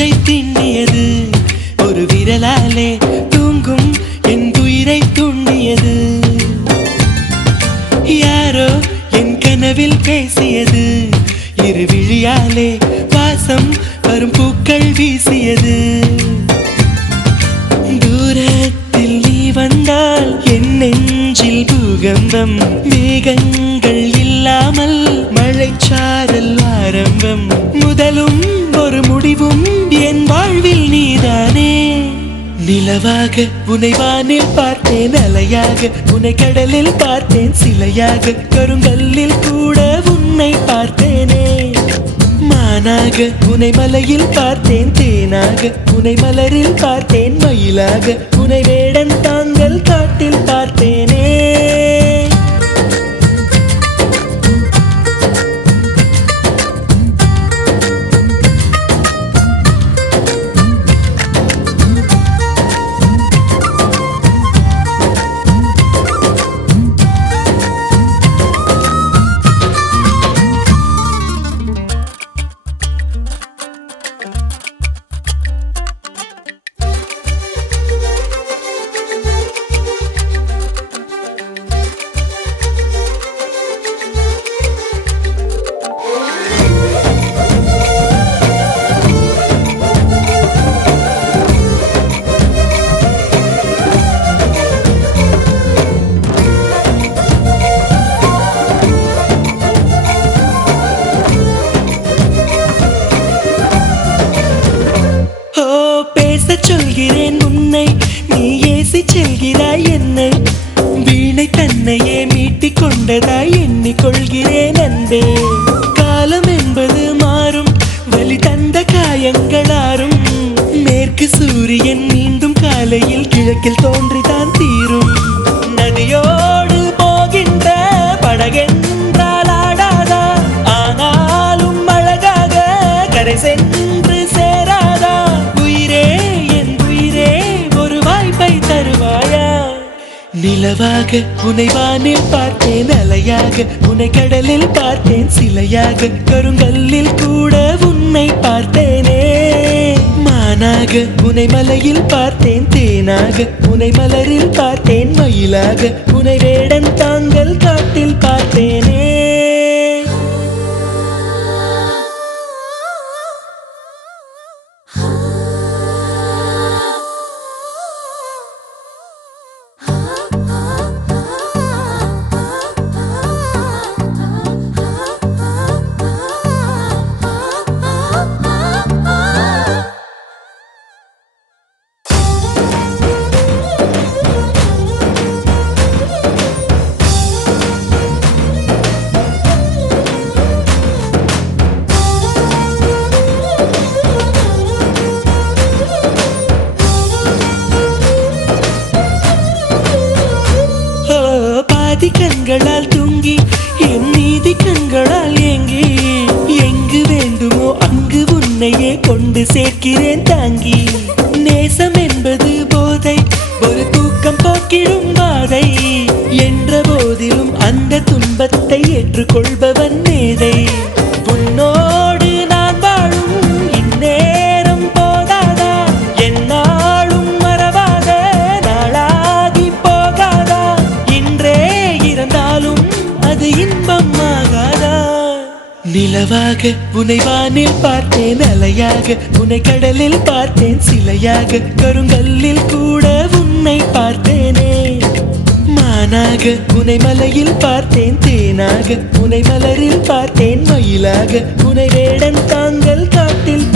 மூச்சை திண்ணியது, ஒரு விரலாலே தூங்கும் என் உயிரை தூண்டியது. யாரோ என் கனவில் பேசியது, இரு விழியாலே வாசம் வரும் பூக்கள் வீசியது. தூரத்தில் நீ வந்தால் என் நெஞ்சில் பூகம்பம், மேகங்கள் இல்லாமல் மழைச்சாரல் ஆரம்பம். முதலும் ஒரு முடிவும் என் வாழ்வில் நீதானே. நிலவாக உனை வானில் பார்த்தேன், அலையாக உனை கடலில் பார்த்தேன், சிலையாக கருங்கல்லில் கூட உன்னை பார்த்தேனே. மானாக உனை மலையில் பார்த்தேன், தேனாக உனை மலரில் பார்த்தேன், மயிலாக உனை வேடன் தாங்கள் காட்டில் பார்த்தேனே. சொல்கிறேன் உன்னை, நீ ஏசி செல்கிறாய் என்னை. வீணை தன்னையே மீட்டிக் கொண்டதாய் எண்ணிக்கொள்கிறேன் அன்பே. காலம் என்பது மாறும், வலி தந்த காயங்களாரும். மேற்கு சூரியன் மீண்டும் காலையில் கிழக்கில் தோன்றிதான் தீரும். நதியோடு போகின்ற படகென்றால் ஆடாதா, ஆனாலும் அழகாக கரை சென்று சேராதா. நிலவாக உனை வானில் பார்த்தேன், அலையாக உனை கடலில் பார்த்தேன், சிலையாக கருங்கல்லில் கூட உன்னை பார்த்தேனே. மானாக உனை மலையில் பார்த்தேன், தேனாக உனை மலரில் பார்த்தேன், மயிலாக உனை வேடன் தாங்கள் காட்டில் பார்த்தேனே. கண்களால் தூங்கி என் நீதி கண்களால் ஏங்கி, எங்கு வேண்டுமோ அங்கு உன்னையே கொண்டு சேர்க்கிறேன் தாங்கி. நேசம் என்பது போதை, ஒரு தூக்கம் போக்கிடும் பாதை. என்ற போதிலும் அந்த துன்பத்தை ஏற்றுக்கொள்பவன் மேதை. உன்னோடு நான் வாழும் இந்நேரம் போதாதா, என்னாலும் மறவாத நாளாகி போகாதா. இன்றே இருந்தாலும் அது இன்பம் ஆகாதா. நிலவாக உனை வானில் பார்த்தேன், அலையாக உனை கடலில் பார்த்தேன், சிலையாக கருங்கல்லில் கூட உன்னை பார்த்தேனே. மானாக உனை மலையில் பார்த்தேன், தேனாக உனை மலரில் பார்த்தேன், மயிலாக உனை வேடன் தாங்கள் காட்டில்